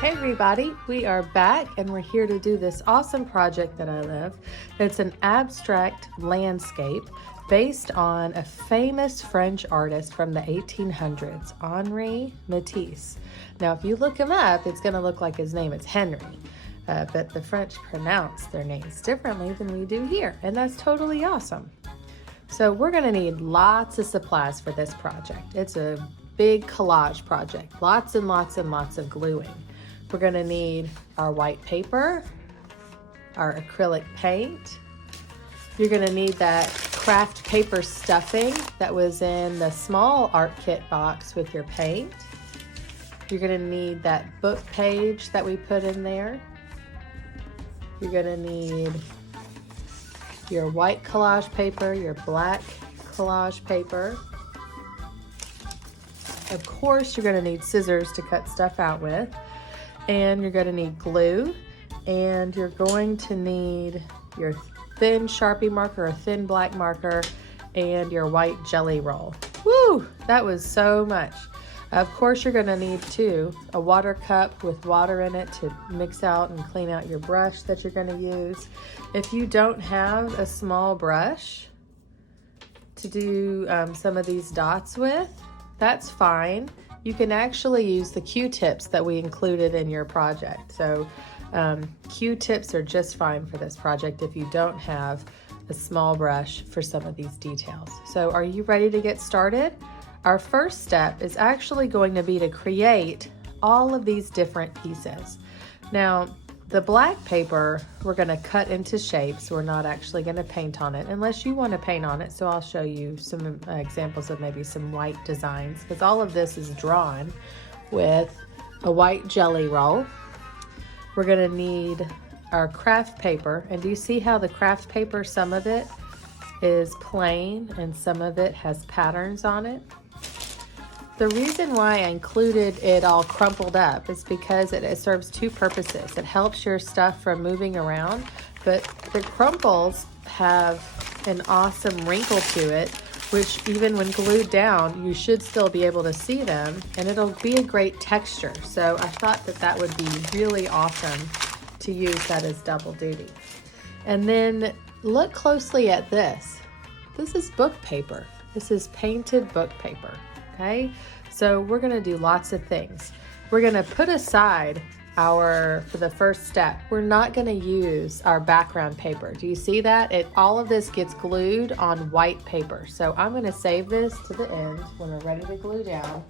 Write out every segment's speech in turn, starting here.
Hey everybody, we are back and we're here to do this awesome project that I love. It's an abstract landscape based on a famous French artist from the 1800s, Henri Matisse. Now if you look him up, it's going to look like his name is Henry, but the French pronounce their names differently than we do here, and that's totally awesome. So we're going to need lots of supplies for this project. It's a big collage project, lots and lots and lots of gluing. We're going to need our white paper, our acrylic paint. You're going to need that craft paper stuffing that was in the small art kit box with your paint. You're going to need that book page that we put in there. You're going to need your white collage paper, your black collage paper. Of course, you're going to need scissors to cut stuff out with. And you're going to need glue, and you're going to need your thin Sharpie marker, a thin black marker, and your white jelly roll. Woo! That was so much. Of course, you're going to need too a water cup with water in it to mix out and clean out your brush that you're going to use. If you don't have a small brush to do some of these dots with, that's fine. You can actually use the Q-tips that we included in your project. So Q-tips are just fine for this project if you don't have a small brush for some of these details. So are you ready to get started? Our first step is actually going to be to create all of these different pieces. Now, the black paper, we're going to cut into shapes. We're not actually going to paint on it unless you want to paint on it. So I'll show you some examples of maybe some white designs, because all of this is drawn with a white jelly roll. We're going to need our craft paper. And do you see how the craft paper, some of it is plain and some of it has patterns on it? The reason why I included it all crumpled up is because it serves two purposes. It helps your stuff from moving around, but the crumples have an awesome wrinkle to it, which even when glued down, you should still be able to see them, and it'll be a great texture. So I thought that that would be really awesome to use that as double duty. And then look closely at this. This is book paper. This is painted book paper. Okay, so we're going to do lots of things. We're going to put aside for the first step, we're not going to use our background paper. Do you see that? All of this gets glued on white paper. So I'm going to save this to the end when we're ready to glue down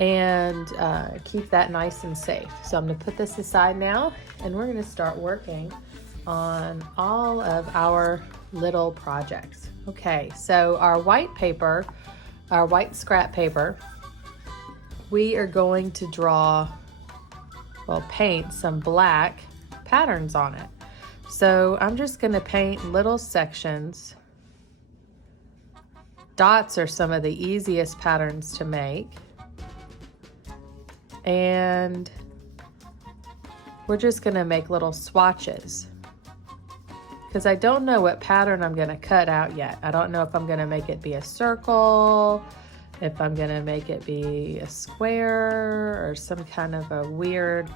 and keep that nice and safe. So I'm going to put this aside now, and we're going to start working on all of our little projects. Okay, so our white paper, our white scrap paper, we are going to paint some black patterns on it. So I'm just going to paint little sections. Dots are some of the easiest patterns to make. And we're just going to make little swatches, because I don't know what pattern I'm going to cut out yet. I don't know if I'm going to make it be a circle, if I'm going to make it be a square, or some kind of a weird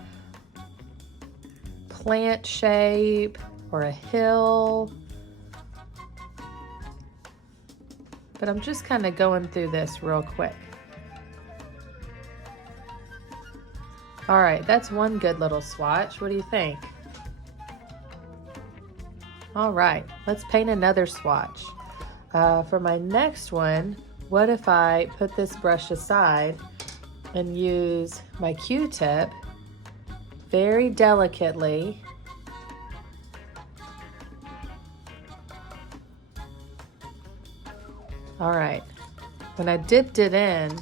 plant shape, or a hill. But I'm just kind of going through this real quick. All right, that's one good little swatch. What do you think? All right, let's paint another swatch. For my next one, what if I put this brush aside and use my Q-tip very delicately all right, when I dipped it in,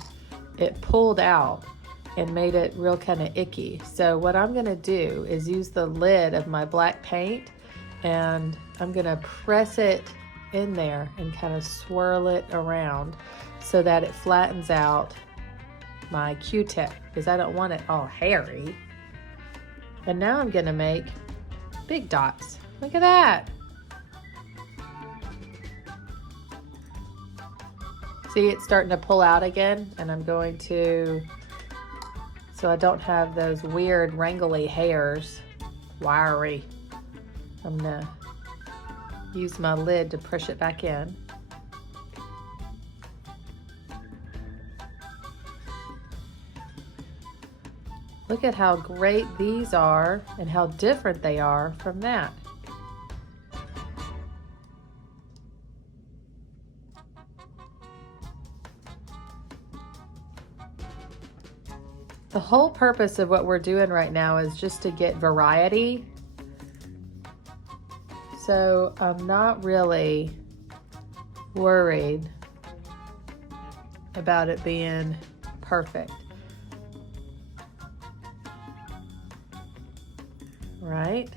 it pulled out and made it real kind of icky. So what I'm gonna do is use the lid of my black paint, and I'm gonna press it in there and kind of swirl it around so that it flattens out my Q-tip, because I don't want it all hairy. And now I'm gonna make big dots. Look at that. See, it's starting to pull out again, and I'm going to so I don't have those weird wrangly hairs, wiry. I'm gonna use my lid to push it back in. Look at how great these are and how different they are from that. The whole purpose of what we're doing right now is just to get variety. So I'm not really worried about it being perfect. Right?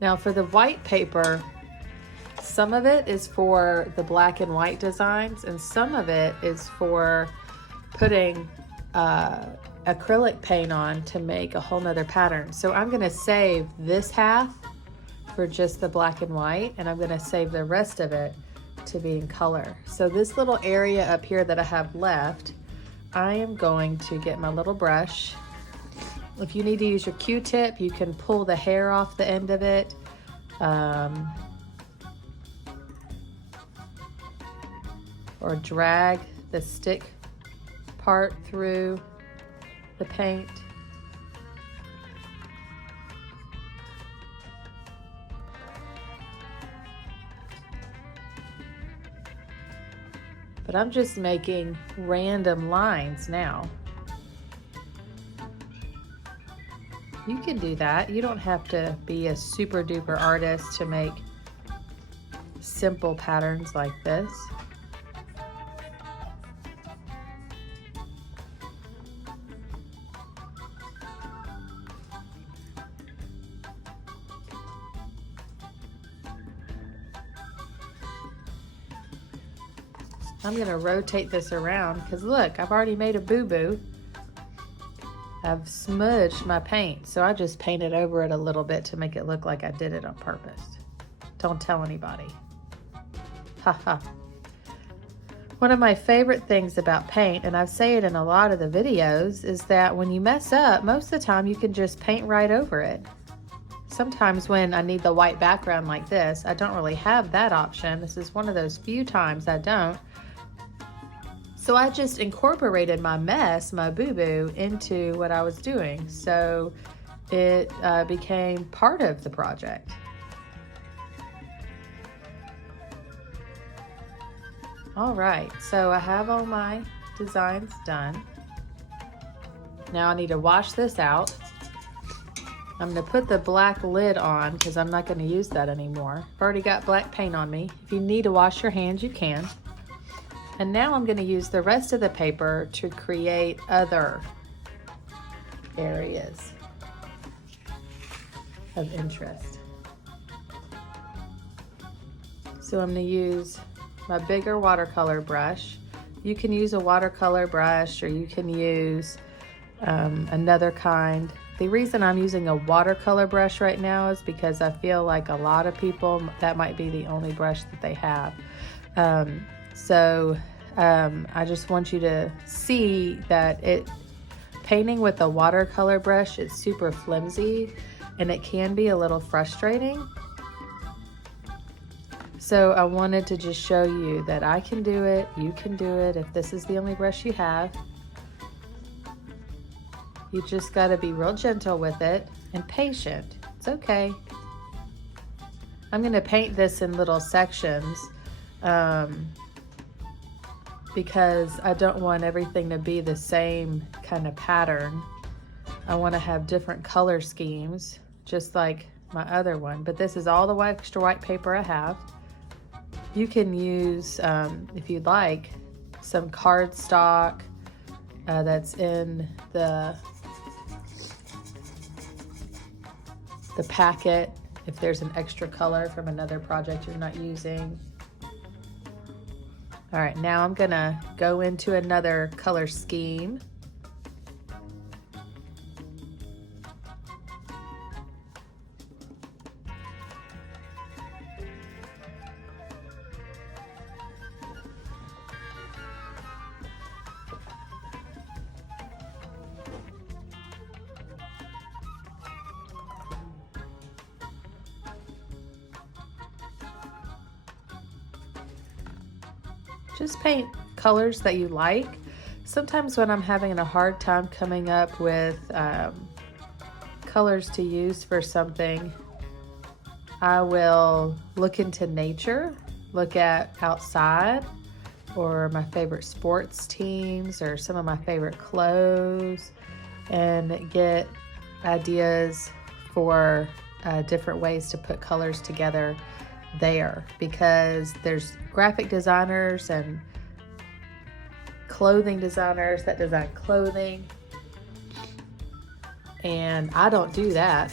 Now for the white paper, some of it is for the black and white designs, and some of it is for putting acrylic paint on to make a whole nother pattern. So I'm gonna save this half for just the black and white, and I'm gonna save the rest of it to be in color. So this little area up here that I have left, I am going to get my little brush. If you need to use your Q-tip, you can pull the hair off the end of it. Or drag the stick part through the paint. But I'm just making random lines now. You can do that. You don't have to be a super duper artist to make simple patterns like this. I'm gonna rotate this around because look, I've already made a boo-boo. I've smudged my paint, so I just painted over it a little bit to make it look like I did it on purpose. Don't tell anybody. Haha. One of my favorite things about paint, and I say it in a lot of the videos, is that when you mess up, most of the time you can just paint right over it. Sometimes when I need the white background like this, I don't really have that option. This is one of those few times I don't. So I just incorporated my mess, my boo-boo, into what I was doing. So it became part of the project. All right, so I have all my designs done. Now I need to wash this out. I'm gonna put the black lid on because I'm not gonna use that anymore. I've already got black paint on me. If you need to wash your hands, you can. And now I'm gonna use the rest of the paper to create other areas of interest. So I'm gonna use my bigger watercolor brush. You can use a watercolor brush or you can use another kind. The reason I'm using a watercolor brush right now is because I feel like a lot of people, that might be the only brush that they have. I just want you to see that painting with a watercolor brush is super flimsy and it can be a little frustrating. So I wanted to just show you that I can do it, you can do it if this is the only brush you have. You just got to be real gentle with it and patient. It's okay. I'm going to paint this in little sections because I don't want everything to be the same kind of pattern. I want to have different color schemes, just like my other one. But this is all the extra white paper I have. You can use, if you'd like, some cardstock that's in the packet if there's an extra color from another project you're not using. All right, now I'm gonna go into another color scheme. just paint colors that you like. Sometimes when I'm having a hard time coming up with colors to use for something, I will look into nature, look at outside, or my favorite sports teams, or some of my favorite clothes, and get ideas for different ways to put colors together there, because there's graphic designers and clothing designers that design clothing, and I don't do that,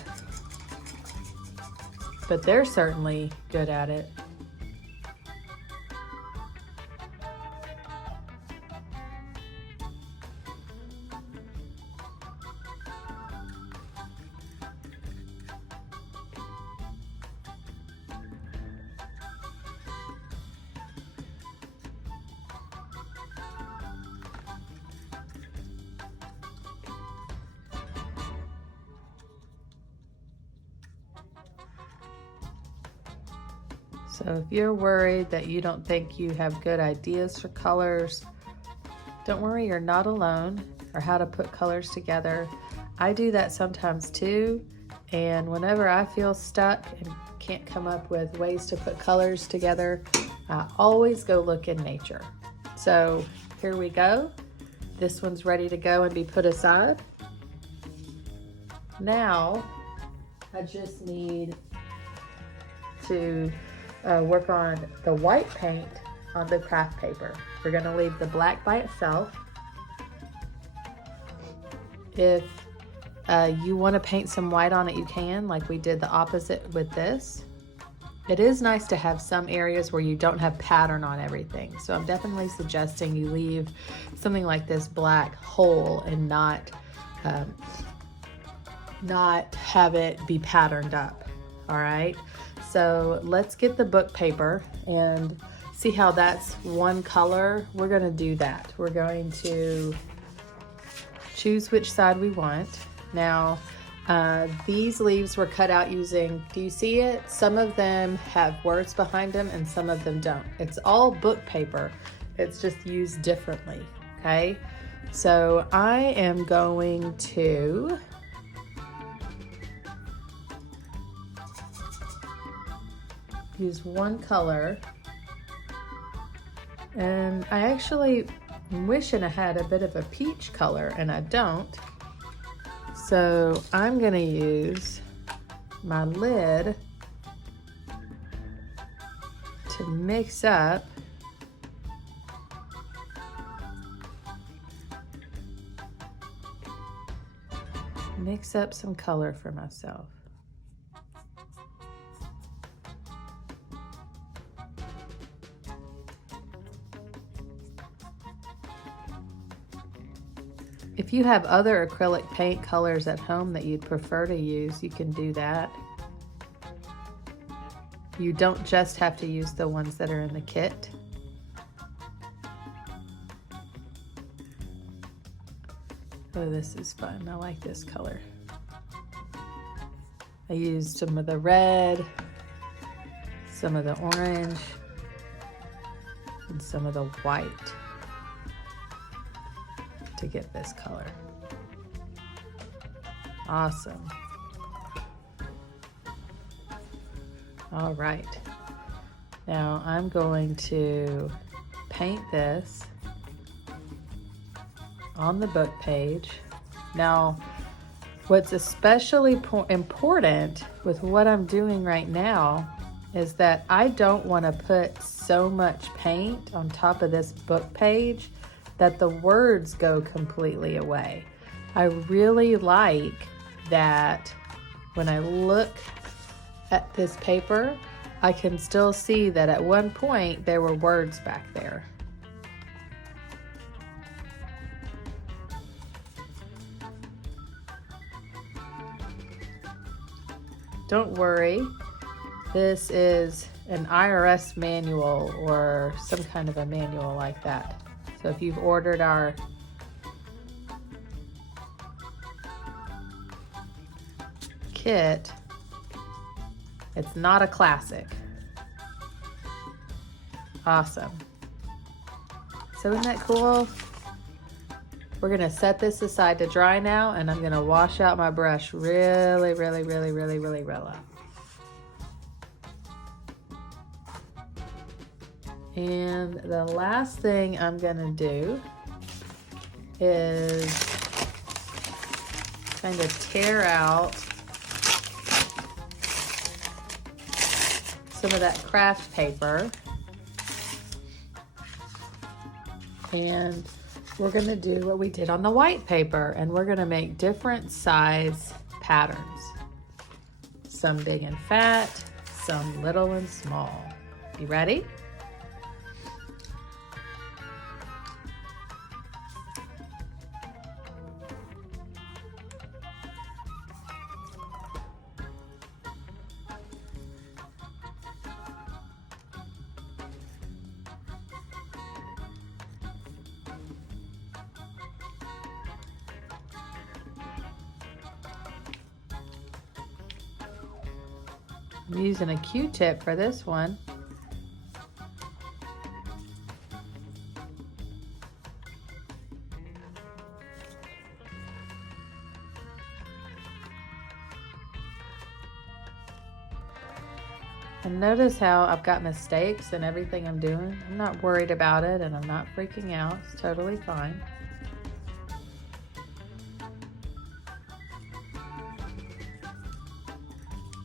but they're certainly good at it. So if you're worried that you don't think you have good ideas for colors, don't worry, you're not alone, or how to put colors together. I do that sometimes too, and whenever I feel stuck and can't come up with ways to put colors together, I always go look in nature. So here we go. This one's ready to go and be put aside. Now I just need to work on the white paint on the craft paper. We're going to leave the black by itself. If you want to paint some white on it, you can, like we did the opposite with this. It is nice to have some areas where you don't have pattern on everything. So I'm definitely suggesting you leave something like this black whole and not have it be patterned up. All right. So let's get the book paper and see how that's one color. We're going to do that. We're going to choose which side we want. Now, these leaves were cut out using, do you see it? Some of them have words behind them and some of them don't. It's all book paper. It's just used differently, okay? So I am going to use one color, and I actually am wishing I had a bit of a peach color, and I don't. So I'm gonna use my lid to mix up some color for myself. If you have other acrylic paint colors at home that you'd prefer to use, you can do that. You don't just have to use the ones that are in the kit. Oh, this is fun. I like this color. I used some of the red, some of the orange, and some of the white to get this color. Awesome. All right. Now I'm going to paint this on the book page. Now, what's especially important with what I'm doing right now is that I don't want to put so much paint on top of this book page that the words go completely away. I really like that when I look at this paper, I can still see that at one point there were words back there. Don't worry, this is an IRS manual or some kind of a manual like that. So if you've ordered our kit, it's not a classic. Awesome. So isn't that cool? We're gonna set this aside to dry now, and I'm gonna wash out my brush really well. And the last thing I'm gonna do is kind of tear out some of that craft paper. And we're gonna do what we did on the white paper, and we're gonna make different size patterns. Some big and fat, some little and small. You ready? I'm using a Q-tip for this one. And notice how I've got mistakes in everything I'm doing. I'm not worried about it, and I'm not freaking out. It's totally fine.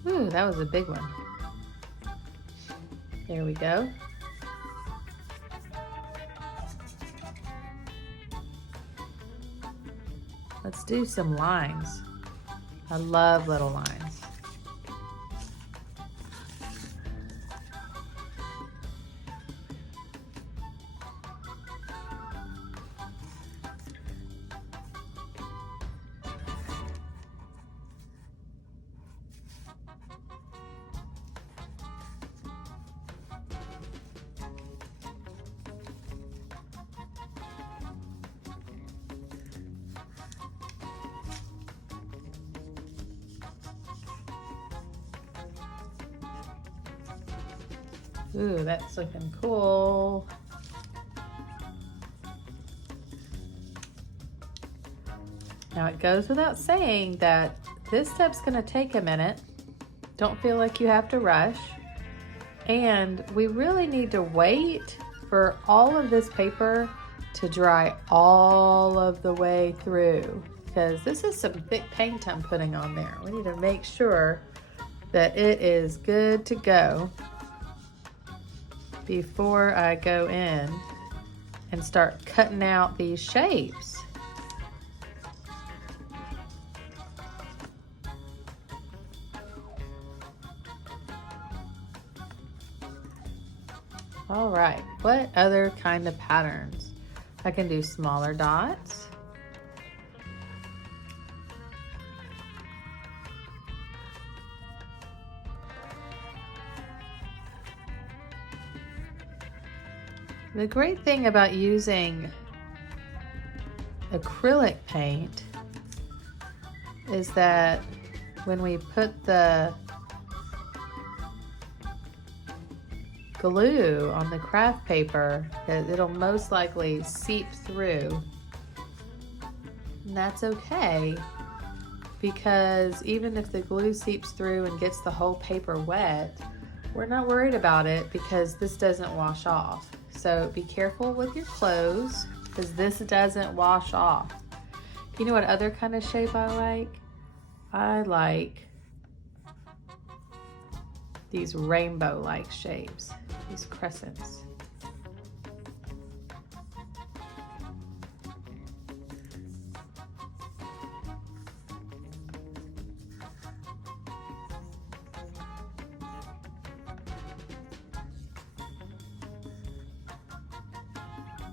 Ooh, that was a big one. There we go. Let's do some lines. I love little lines. Ooh, that's looking cool. Now it goes without saying that this step's gonna take a minute. Don't feel like you have to rush. And we really need to wait for all of this paper to dry all of the way through, because this is some thick paint I'm putting on there. We need to make sure that it is good to go before I go in and start cutting out these shapes. All right, what other kind of patterns? I can do smaller dots. The great thing about using acrylic paint is that when we put the glue on the craft paper, it'll most likely seep through. And that's okay, because even if the glue seeps through and gets the whole paper wet, we're not worried about it because this doesn't wash off. So be careful with your clothes, because this doesn't wash off. You know what other kind of shape I like? I like these rainbow-like shapes, these crescents.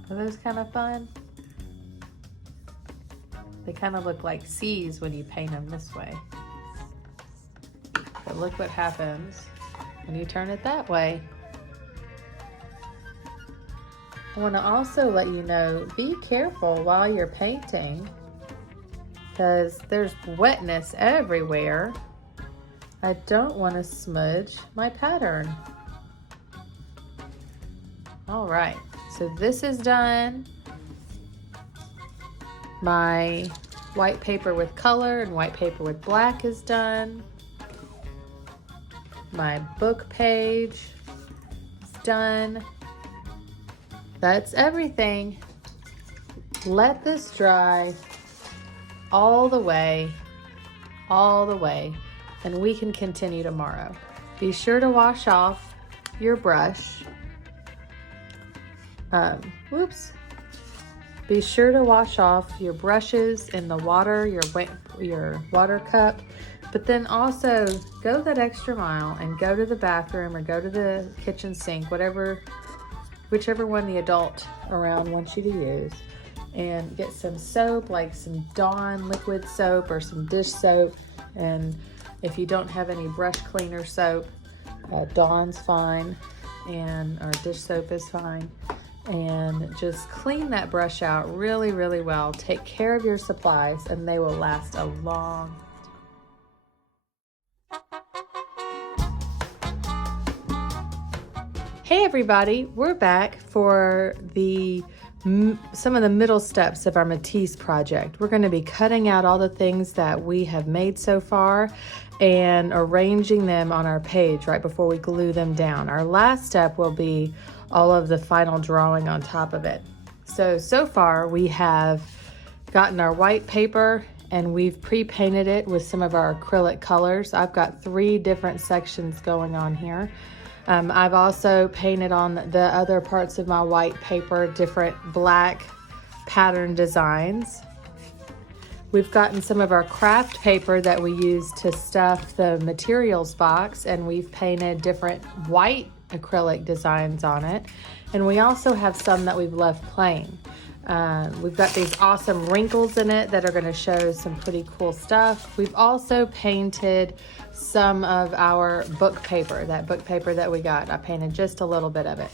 Are those kind of fun? They kind of look like C's when you paint them this way. But look what happens when you turn it that way. I want to also let you know, be careful while you're painting, because there's wetness everywhere. I don't want to smudge my pattern. All right, so this is done. My white paper with color and white paper with black is done. My book page is done. That's everything. Let this dry all the way, and we can continue tomorrow. Be sure to wash off your brush. Be sure to wash off your brushes in the water, your water cup, but then also go that extra mile and go to the bathroom or go to the kitchen sink, whichever one the adult around wants you to use, and get some soap, like some Dawn liquid soap or some dish soap. And if you don't have any brush cleaner soap, Dawn's fine, or dish soap is fine. And just clean that brush out really, really well. Take care of your supplies and they will last a long time. Hey everybody, we're back for some of the middle steps of our Matisse project. We're going to be cutting out all the things that we have made so far and arranging them on our page right before we glue them down. Our last step will be all of the final drawing on top of it. So far we have gotten our white paper and we've pre-painted it with some of our acrylic colors. I've got 3 different sections going on here. I've also painted on the other parts of my white paper different black pattern designs. We've gotten some of our craft paper that we use to stuff the materials box, and we've painted different white acrylic designs on it. And we also have some that we've left plain. We've got these awesome wrinkles in it that are going to show some pretty cool stuff. We've also painted some of our book paper, that book paper that we got. I painted just a little bit of it.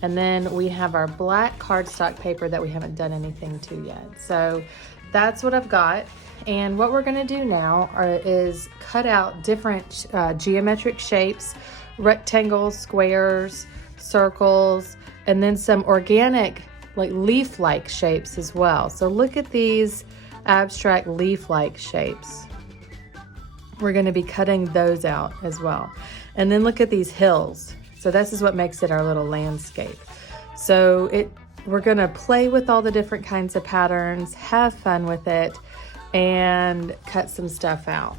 And then we have our black cardstock paper that we haven't done anything to yet. So that's what I've got. And what we're going to do now is cut out different geometric shapes, rectangles, squares, circles, and then some organic like leaf-like shapes as well. So look at these abstract leaf-like shapes. We're going to be cutting those out as well. And then look at these hills. So this is what makes it our little landscape. So we're going to play with all the different kinds of patterns, have fun with it, and cut some stuff out.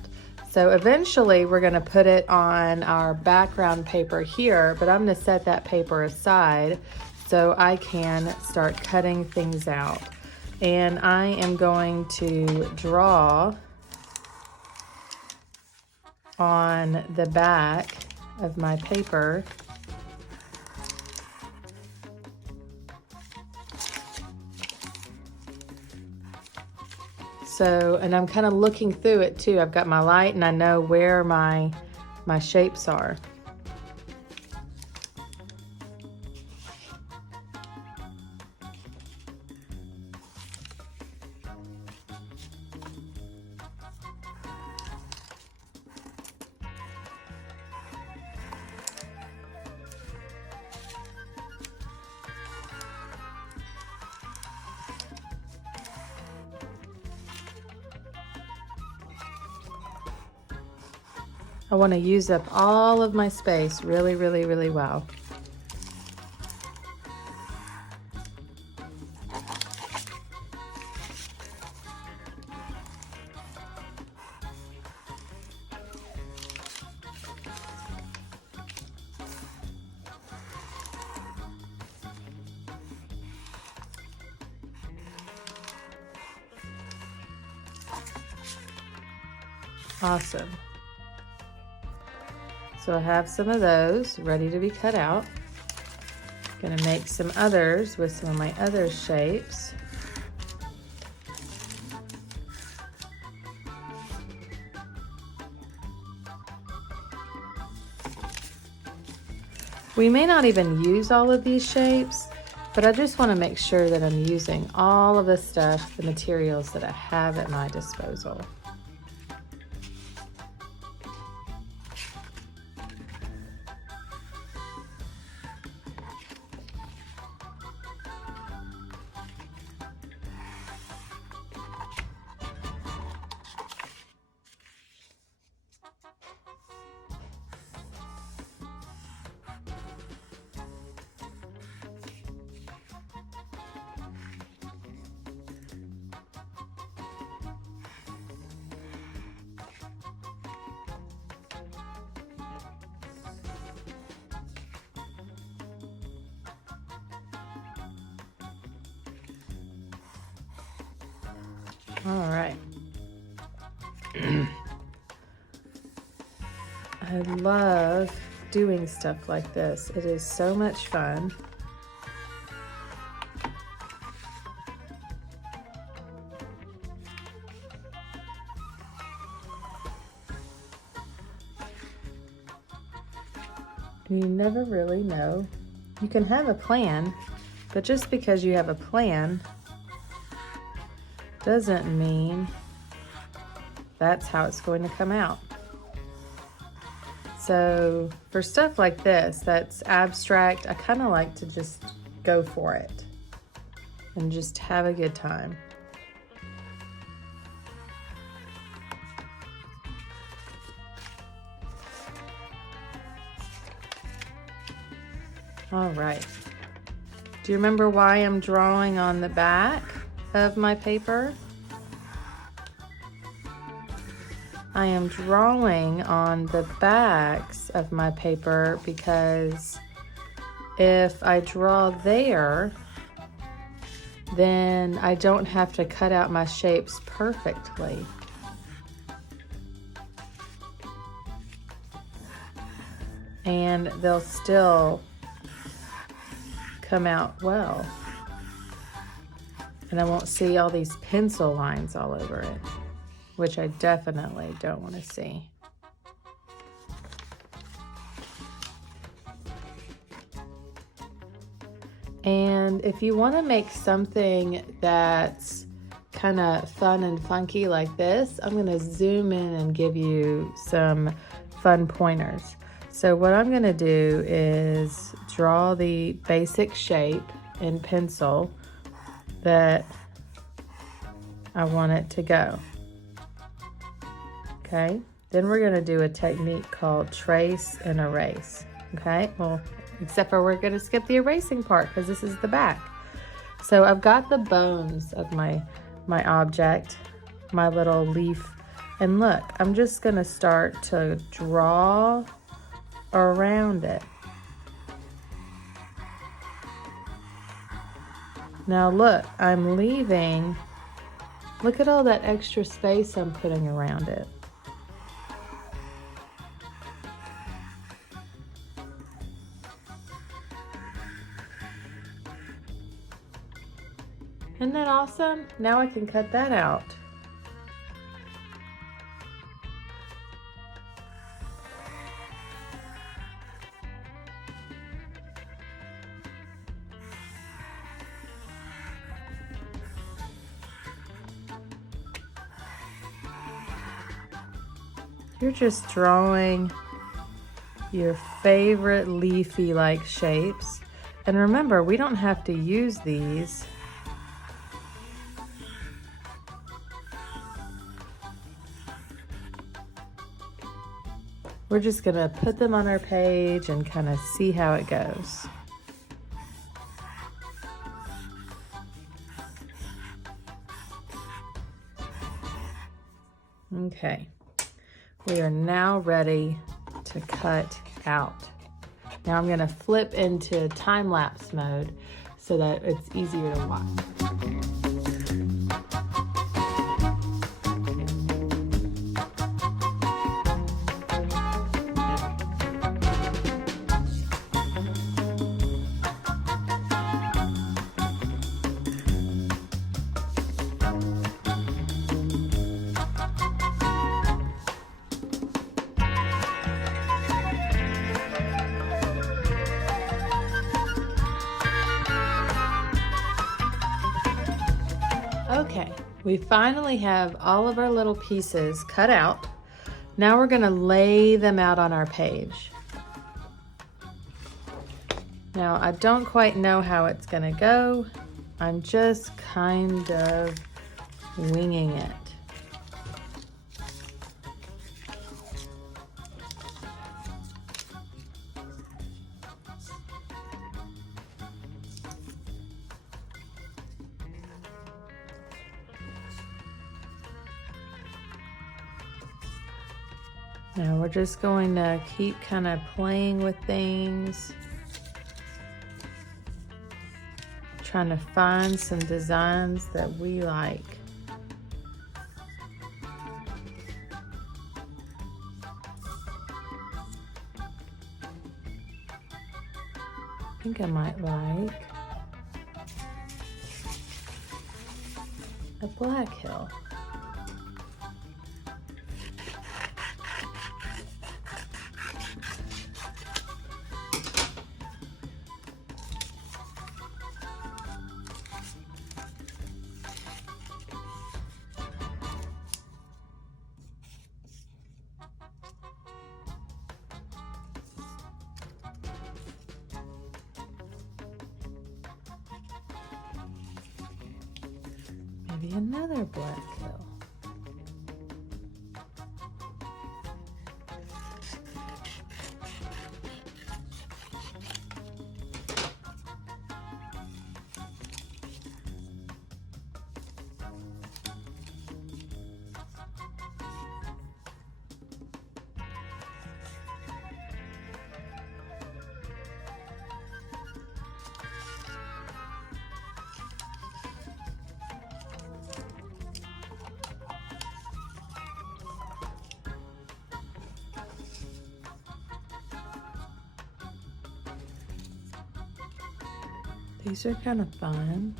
So eventually we're going to put it on our background paper here, but I'm going to set that paper aside so I can start cutting things out. And I am going to draw on the back of my paper. So, and I'm kind of looking through it too. I've got my light and I know where my shapes are. I want to use up all of my space really, really, really well. Awesome. So I have some of those ready to be cut out. Gonna make some others with some of my other shapes. We may not even use all of these shapes, but I just want to make sure that I'm using all of the stuff, the materials that I have at my disposal. All right. I love doing stuff like this. It is so much fun. You never really know. You can have a plan, but just because you have a plan doesn't mean that's how it's going to come out. So for stuff like this, that's abstract, I kind of like to just go for it and just have a good time. All right. Do you remember why I'm drawing on the back of my paper? I am drawing on the backs of my paper because if I draw there, then I don't have to cut out my shapes perfectly. And they'll still come out well. And I won't see all these pencil lines all over it, which I definitely don't want to see. And if you want to make something that's kind of fun and funky like this, I'm going to zoom in and give you some fun pointers. So what I'm going to do is draw the basic shape in pencil that I want it to go. Okay, then we're going to do a technique called trace and erase. Okay, well, except for we're going to skip the erasing part because this is the back. So I've got the bones of my object, my little leaf, and look, I'm just going to start to draw around it. Now look, I'm leaving, look at all that extra space I'm putting around it. Isn't that awesome? Now I can cut that out. You're just drawing your favorite leafy like shapes. And remember, we don't have to use these. We're just gonna put them on our page and kind of see how it goes. Okay, we are now ready to cut out. Now I'm gonna flip into time-lapse mode so that it's easier to watch. Okay, we finally have all of our little pieces cut out. Now we're gonna lay them out on our page. Now I don't quite know how it's gonna go. I'm just kind of winging it. Now we're just going to keep kind of playing with things, trying to find some designs that we like. I think I might like a black hill. Maybe another black hill. These are kind of fun.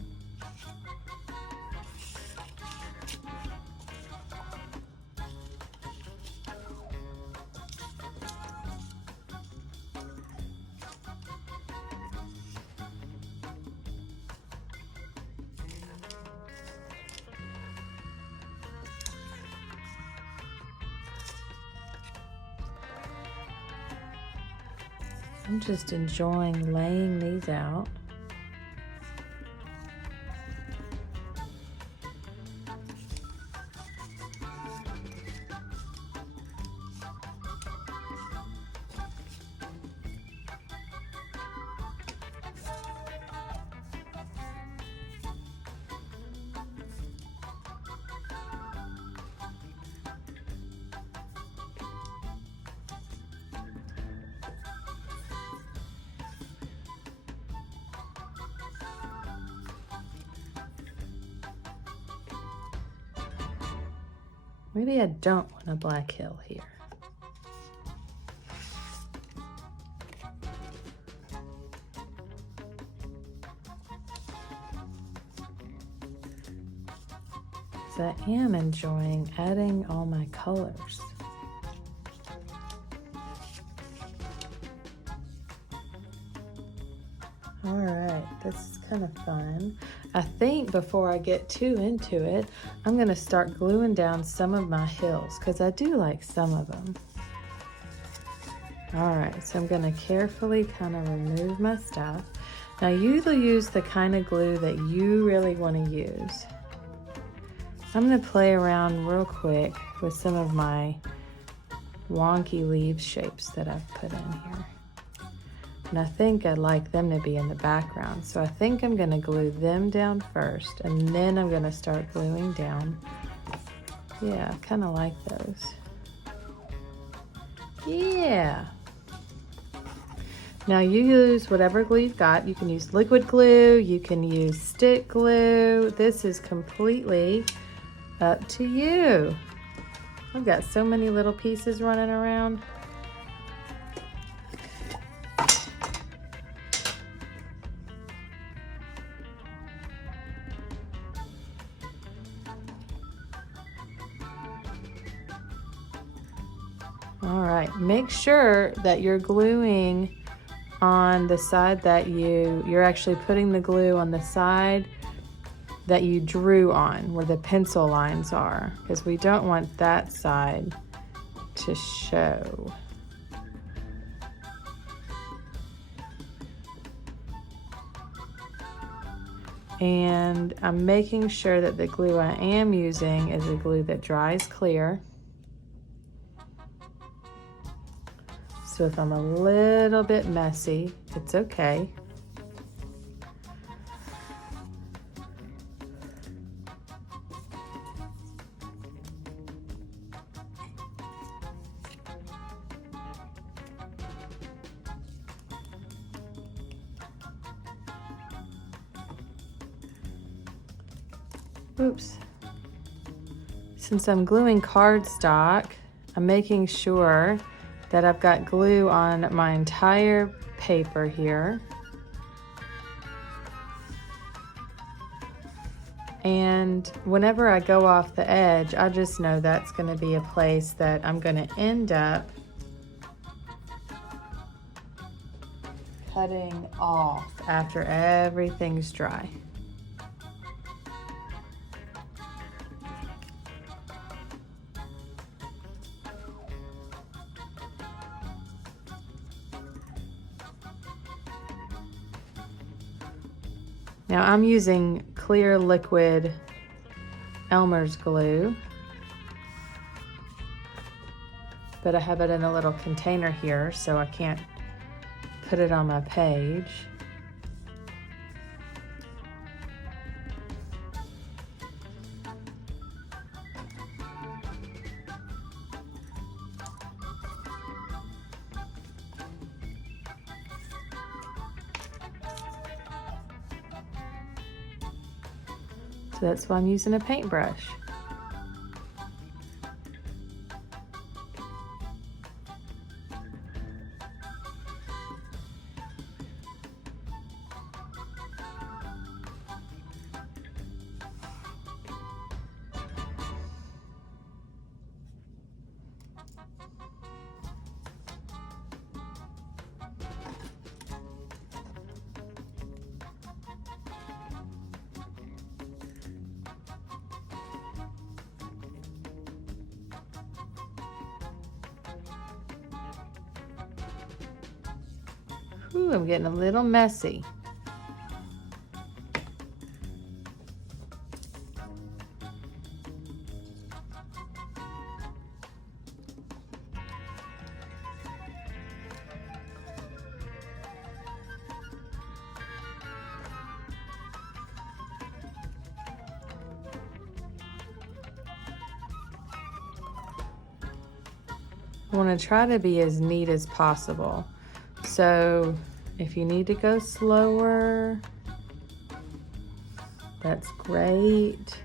I'm just enjoying laying these out. Maybe I don't want a black hill here. So I am enjoying adding all my colors. All right, this is kind of fun. I think before I get too into it, I'm gonna start gluing down some of my hills because I do like some of them. All right, so I'm gonna carefully kind of remove my stuff. Now you will use the kind of glue that you really wanna use. I'm gonna play around real quick with some of my wonky leaf shapes that I've put in here. And I think I'd like them to be in the background. So I think I'm gonna glue them down first and then I'm gonna start gluing down. Yeah, I kinda like those. Yeah. Now you use whatever glue you've got. You can use liquid glue, you can use stick glue. This is completely up to you. I've got so many little pieces running around. All right, make sure that you're gluing on the side that you're actually putting the glue on the side that you drew on, where the pencil lines are, because we don't want that side to show. And I'm making sure that the glue I am using is a glue that dries clear. So if I'm a little bit messy, it's okay. Oops. Since I'm gluing cardstock, I'm making sure that I've got glue on my entire paper here. And whenever I go off the edge, I just know that's going to be a place that I'm going to end up cutting off after everything's dry. Now I'm using clear liquid Elmer's glue, but I have it in a little container here, so I can't put it on my page. So that's why I'm using a paintbrush. Ooh, I'm getting a little messy. I want to try to be as neat as possible. So if you need to go slower, that's great,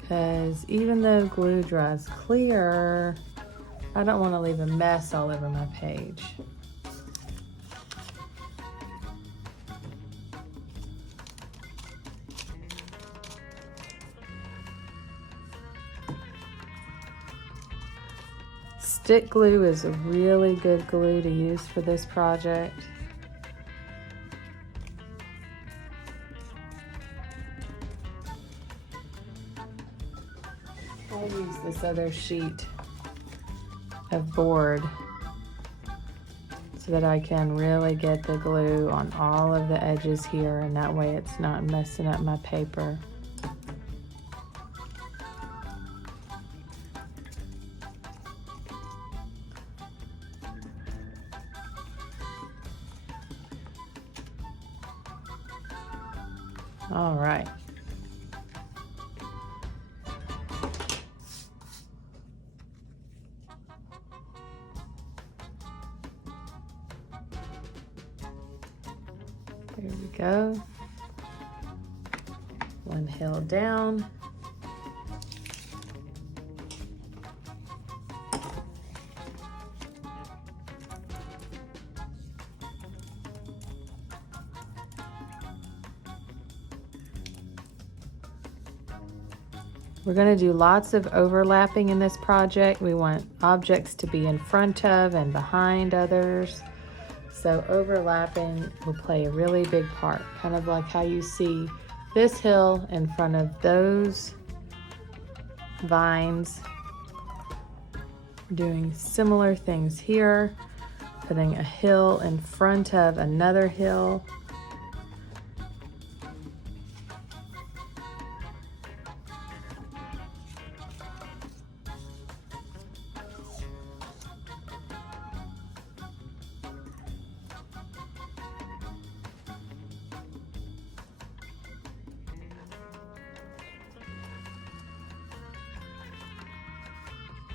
because even though glue dries clear, I don't want to leave a mess all over my page. Stick glue is a really good glue to use for this project. I'll use this other sheet of board so that I can really get the glue on all of the edges here, and that way it's not messing up my paper. All right. There we go. One hill down. We're going to do lots of overlapping in this project. We want objects to be in front of and behind others. So overlapping will play a really big part, kind of like how you see this hill in front of those vines. Doing similar things here, putting a hill in front of another hill.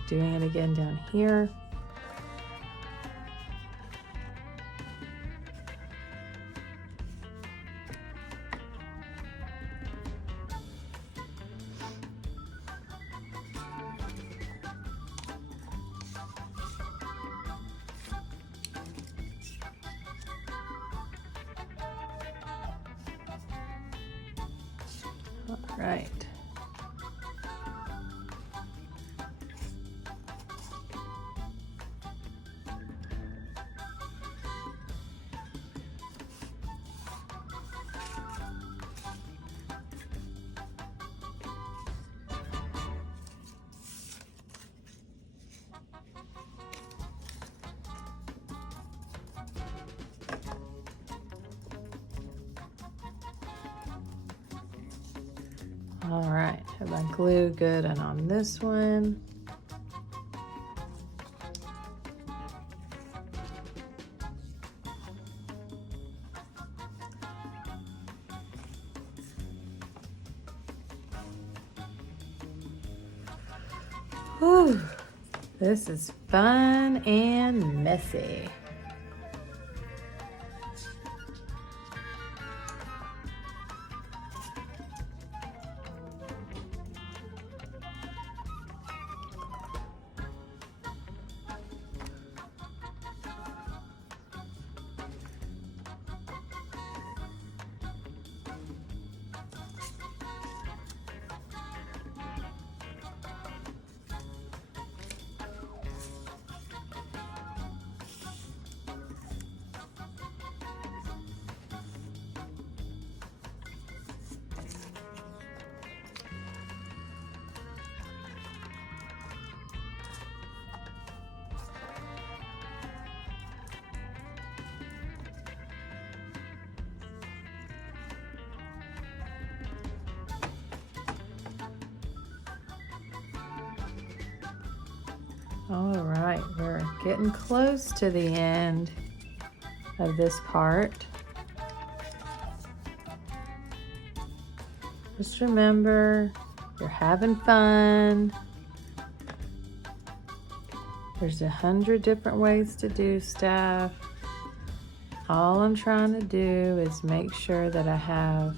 Doing it again down here. All right. All right, have my glue good and on this one. Whew, this is fun and messy. All right, we're getting close to the end of this part. Just remember, you're having fun. There's 100 different ways to do stuff. All I'm trying to do is make sure that I have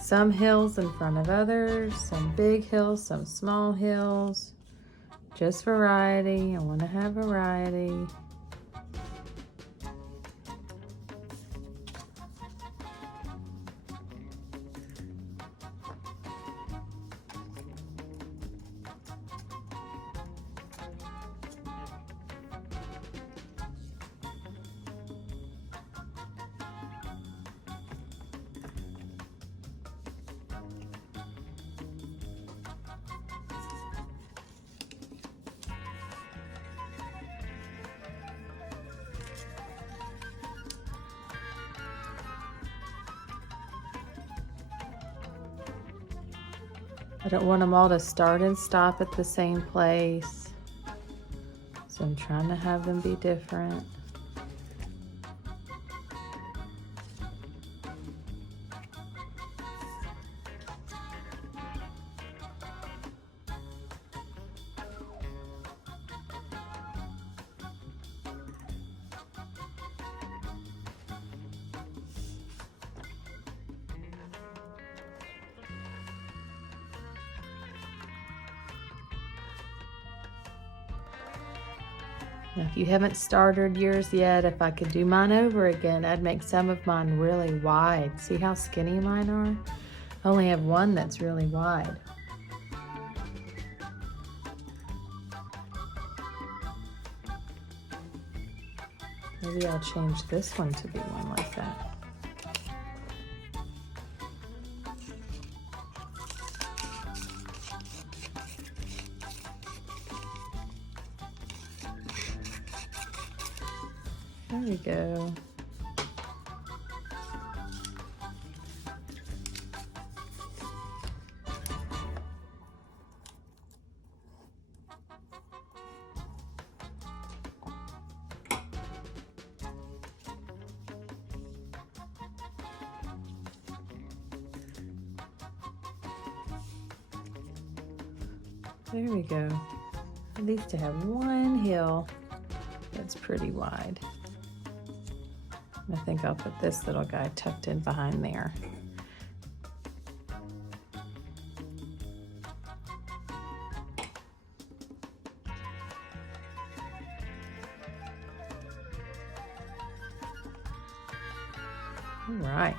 some hills in front of others, some big hills, some small hills. Just variety. I want to have variety. I don't want them all to start and stop at the same place, so I'm trying to have them be different. Now, if you haven't started yours yet, if I could do mine over again, I'd make some of mine really wide. See how skinny mine are? I only have one that's really wide. Maybe I'll change this one to be one like that. There we go. There we go. At least I have one hill that's pretty wide. I think I'll put this little guy tucked in behind there. All right.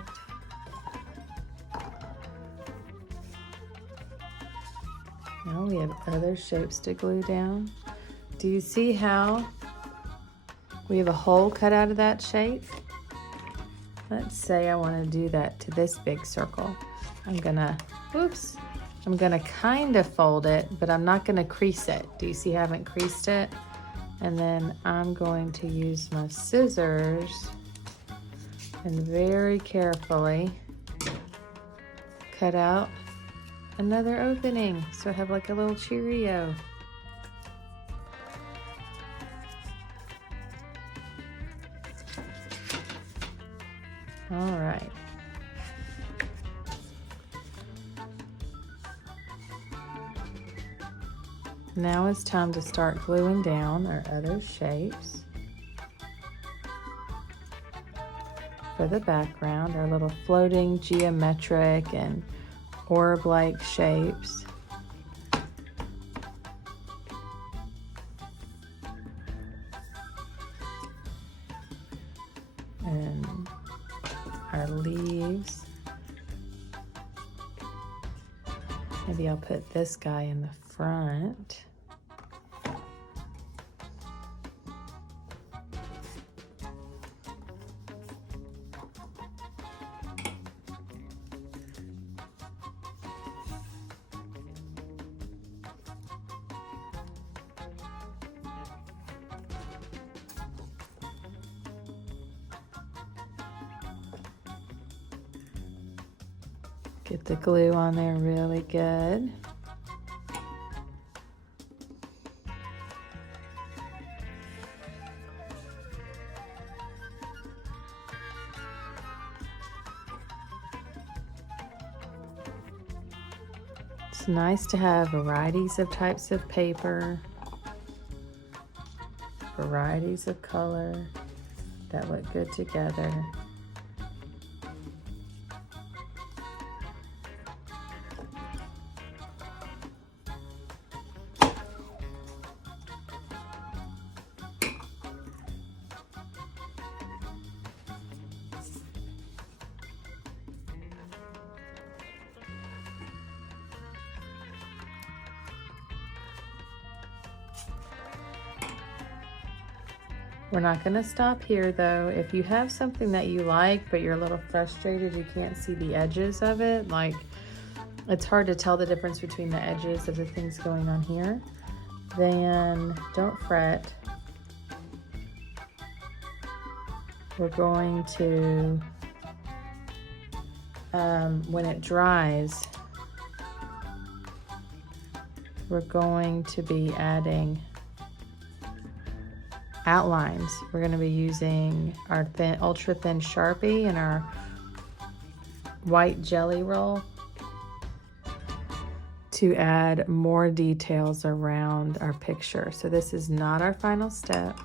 Now we have other shapes to glue down. Do you see how we have a hole cut out of that shape? Let's say I want to do that to this big circle. I'm gonna kind of fold it, but I'm not gonna crease it. Do you see how I haven't creased it? And then I'm going to use my scissors and very carefully cut out another opening. So I have like a little Cheerio. All right. Now it's time to start gluing down our other shapes. For the background, our little floating geometric and orb-like shapes. And our leaves. Maybe I'll put this guy in the front. Get the glue on there really good. It's nice to have varieties of types of paper, varieties of color that look good together. We're not going to stop here though. If you have something that you like, but you're a little frustrated, you can't see the edges of it, like it's hard to tell the difference between the edges of the things going on here, then don't fret. We're going to, when it dries, we're going to be adding outlines. We're going to be using our Ultra Thin Sharpie and our white jelly roll to add more details around our picture. So this is not our final step.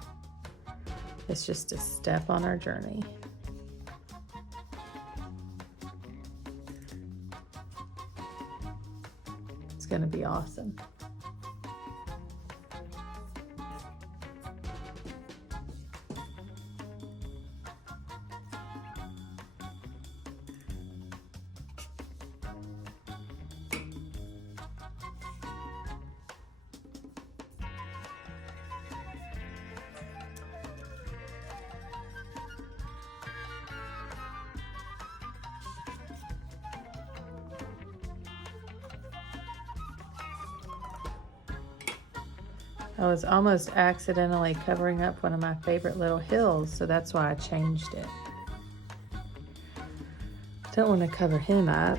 It's just a step on our journey. It's going to be awesome. I was almost accidentally covering up one of my favorite little hills, so that's why I changed it. Don't want to cover him up.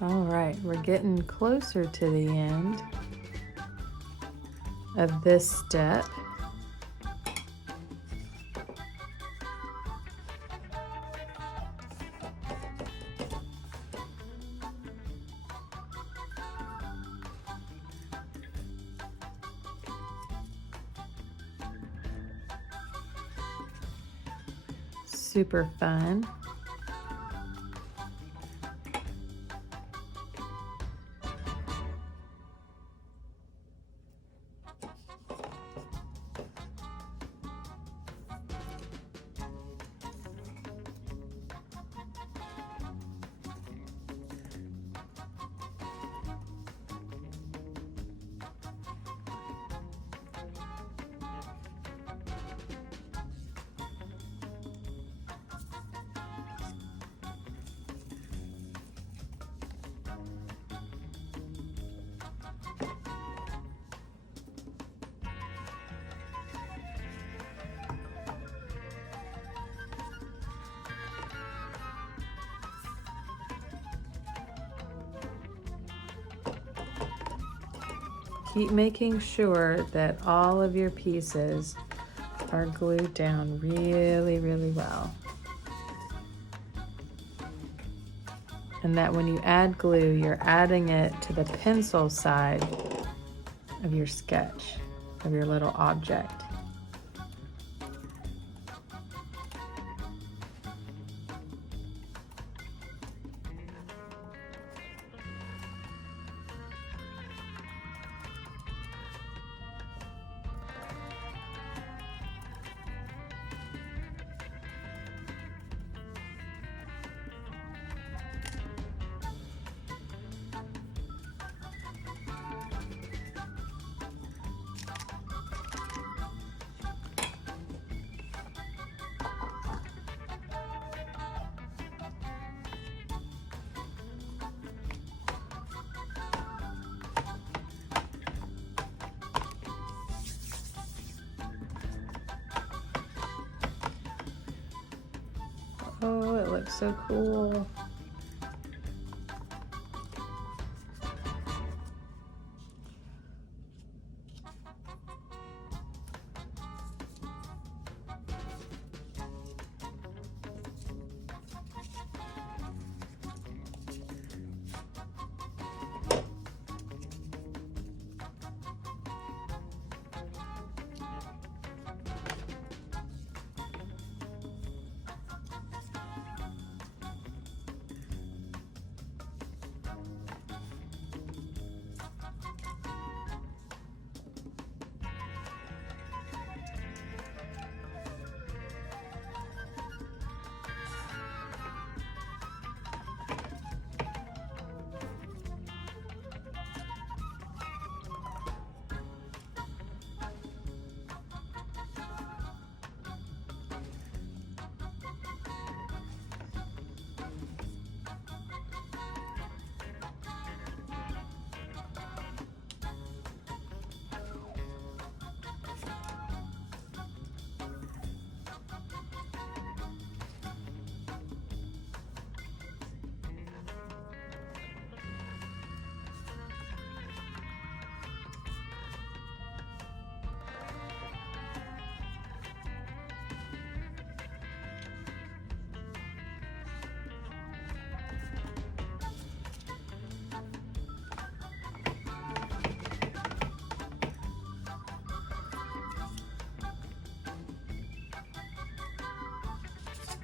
All right, we're getting closer to the end of this step. super fun. Keep making sure that all of your pieces are glued down really, really well. And that when you add glue, you're adding it to the pencil side of your sketch, of your little object. Oh, it looks so cool.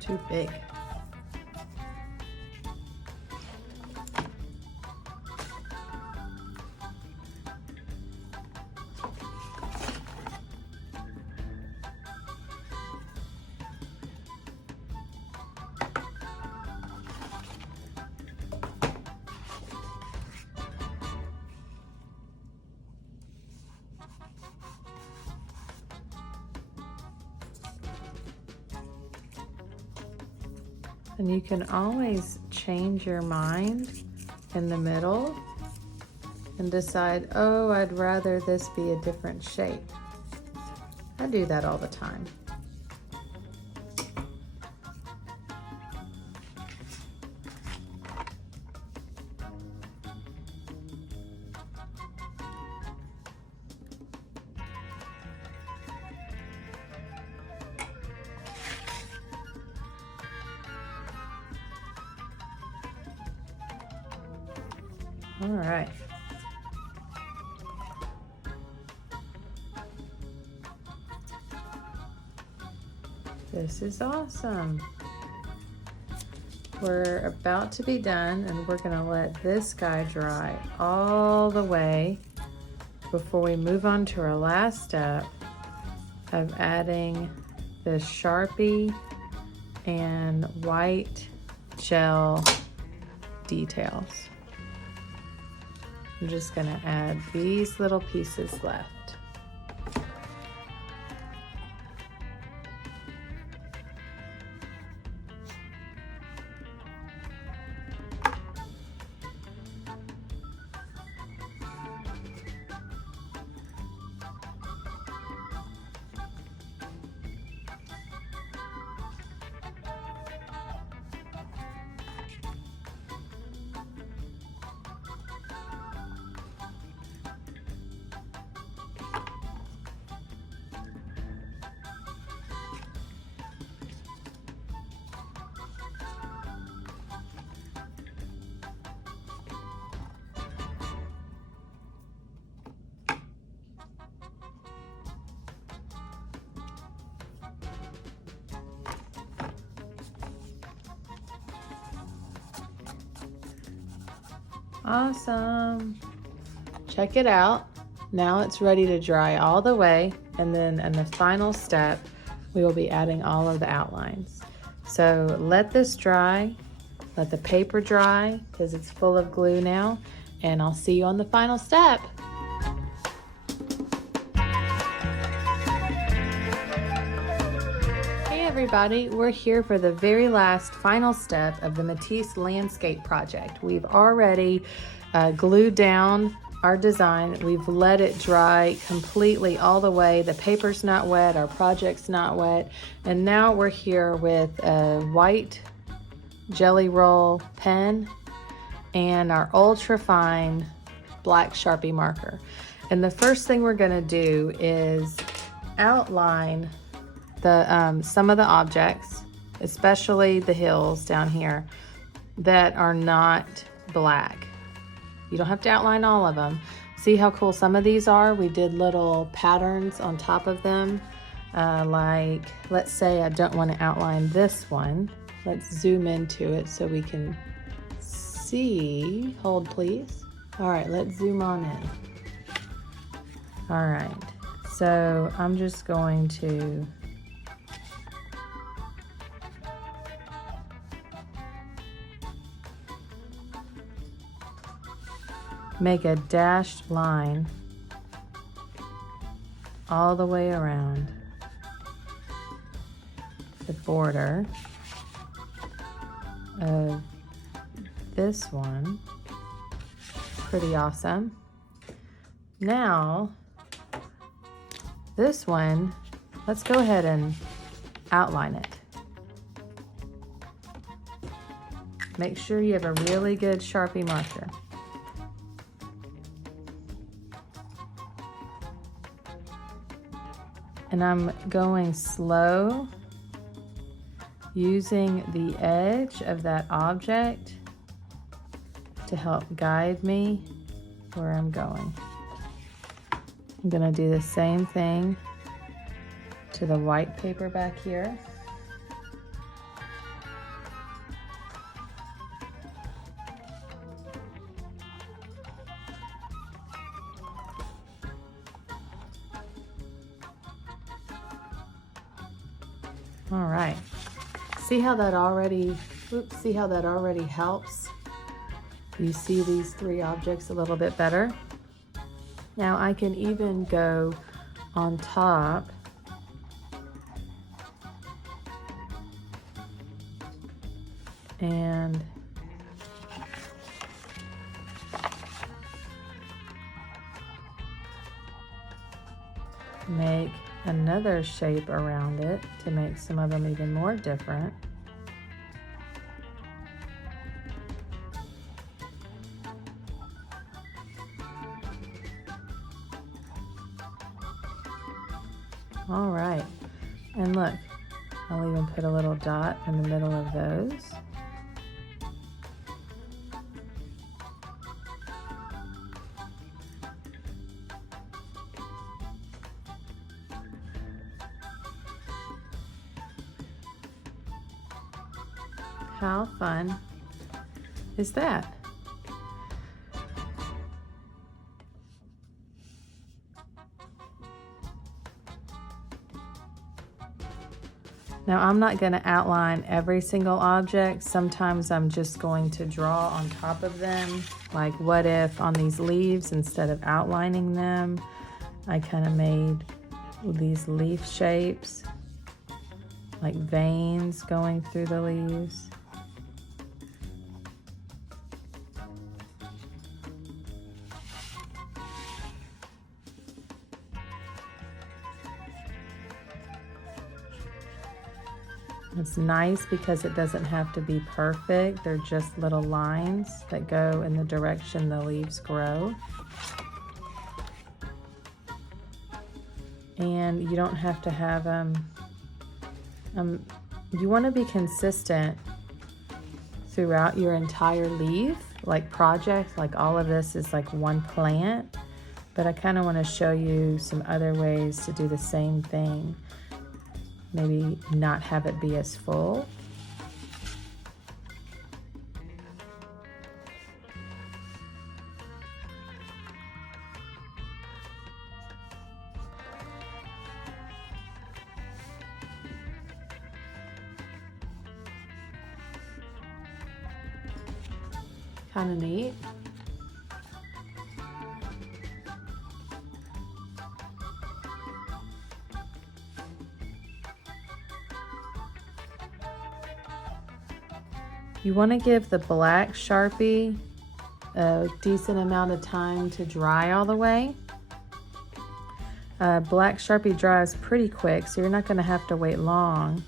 Too big. And you can always change your mind in the middle and decide, oh, I'd rather this be a different shape. I do that all the time. All right. This is awesome. We're about to be done, and we're gonna let this guy dry all the way before we move on to our last step of adding the Sharpie and white gel details. I'm just gonna add these little pieces left. Awesome. Check it out. Now it's ready to dry all the way, and then in the final step, we will be adding all of the outlines. So let this dry, let the paper dry because it's full of glue now, and I'll see you on the final step. Everybody, we're here for the very last final step of the Matisse landscape project. We've already glued down our design. We've let it dry completely all the way. The paper's not wet, our project's not wet, and now we're here with a white jelly roll pen and our ultra fine black Sharpie marker. And the first thing we're gonna do is outline some of the objects, especially the hills down here, that are not black. You don't have to outline all of them. See how cool some of these are? We did little patterns on top of them. Like, let's say I don't want to outline this one. Let's zoom into it so we can see. Hold, please. All right, let's zoom on in. All right, so I'm just going to make a dashed line all the way around the border of this one. Pretty awesome. Now, this one, let's go ahead and outline it. Make sure you have a really good Sharpie marker. And I'm going slow, using the edge of that object to help guide me where I'm going. I'm gonna do the same thing to the white paper back here. All right, see how that already helps? You see these three objects a little bit better. Now I can even go on top and make another shape around it to make some of them even more different. All right, and look, I'll even put a little dot in the middle of those. How fun is that? Now I'm not going to outline every single object. Sometimes I'm just going to draw on top of them. Like what if on these leaves, instead of outlining them, I kind of made these leaf shapes, like veins going through the leaves. It's nice because it doesn't have to be perfect. They're just little lines that go in the direction the leaves grow. And you don't have to have you want to be consistent throughout your entire leaf, like project, like all of this is like one plant, but I kind of want to show you some other ways to do the same thing. Maybe not have it be as full. Kind of neat. You want to give the black Sharpie a decent amount of time to dry all the way. Black Sharpie dries pretty quick, so you're not going to have to wait long.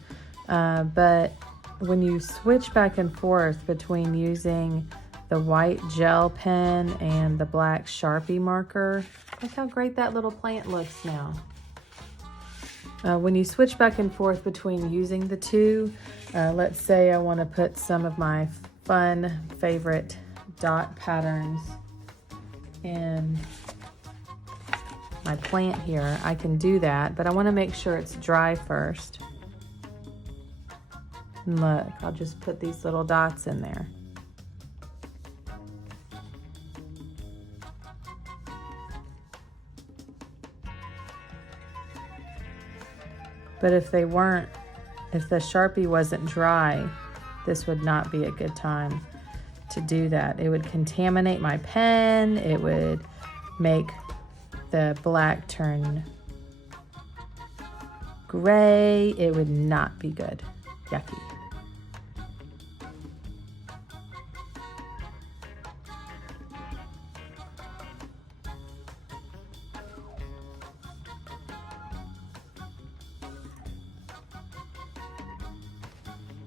But when you switch back and forth between using the white gel pen and the black Sharpie marker, look how great that little plant looks now. When you switch back and forth between using the two, let's say I want to put some of my fun favorite dot patterns in my plant here, I can do that, but I want to make sure it's dry first. And look, I'll just put these little dots in there. But if the Sharpie wasn't dry, this would not be a good time to do that. It would contaminate my pen, it would make the black turn gray, it would not be good. Yucky.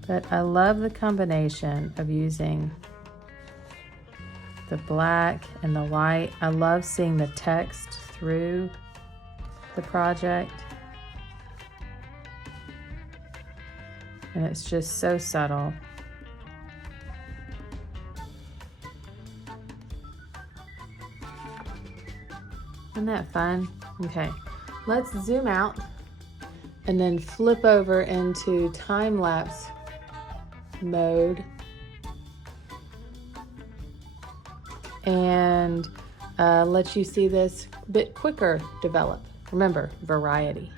But I love the combination of using the black and the white. I love seeing the text through the project. And it's just so subtle. Isn't that fun? Okay, let's zoom out and then flip over into time-lapse mode and let you see this a bit quicker develop. Remember, variety.